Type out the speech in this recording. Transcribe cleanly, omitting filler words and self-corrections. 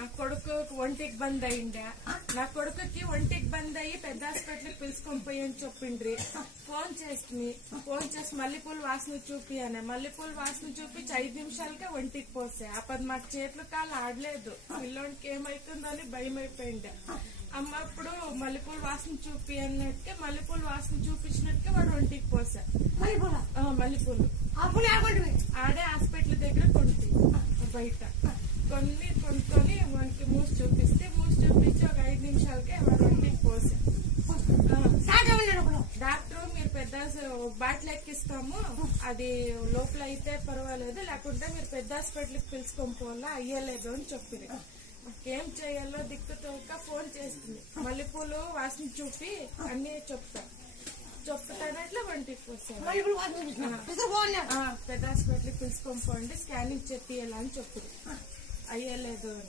నా కొడుకు ఒంటికి బంద్ అయిందా, నా కొడుకుకి ఒంటికి బంద్ అయ్యి పెద్ద హాస్పిటల్కి పిలుచుకొని పోయి అని చెప్పిండ్రి. ఫోన్ చేసి మల్లెపూలు వాసన చూపి అనే మల్లెపూలు వాసన చూపించి 5 నిమిషాలకే ఒంటికి పోసే. అప్పుడు మాకు చేతులు కాళ్ళు ఆడలేదు. పిల్లోనికి ఏమైతుందని భయం అయిపోయింది. అమ్మ అప్పుడు మల్లెపూలు వాసన చూపి అన్నట్టుగా మల్లెపూలు వాసన చూపించినట్టుగా వాడు ఒంటికి పోసా. మల్లెపూలు ఆడే హాస్పిటల్ దగ్గర కొంటి బయట కొనుక్కొని వానికి మూసి చూపిస్తే చూపించి ఒక 5 నిమిషాలకే వాడు ఒంటికి పోసా. డాక్టర్ మీరు పెద్ద బాటిల్ ఎక్కిస్తాము, అది లోపల అయితే పర్వాలేదు, లేకుంటే మీరు పెద్ద హాస్పిటల్కి పిలుచుకొని పోవాలా అయ్యలేదు అని చెప్పింది. ఏం చేయాలో దిక్కుతోక ఫోన్ చేస్తుంది. మల్లెపూలు వాసన చూపి అన్ని చెప్తానట్లా ఒంటికి పోసాను. పెద్ద హాస్పిటల్కి పిలుచుకొని పోండి, స్కానింగ్ చెప్పియాలని చెప్పింది. అయ్యలేదు అని.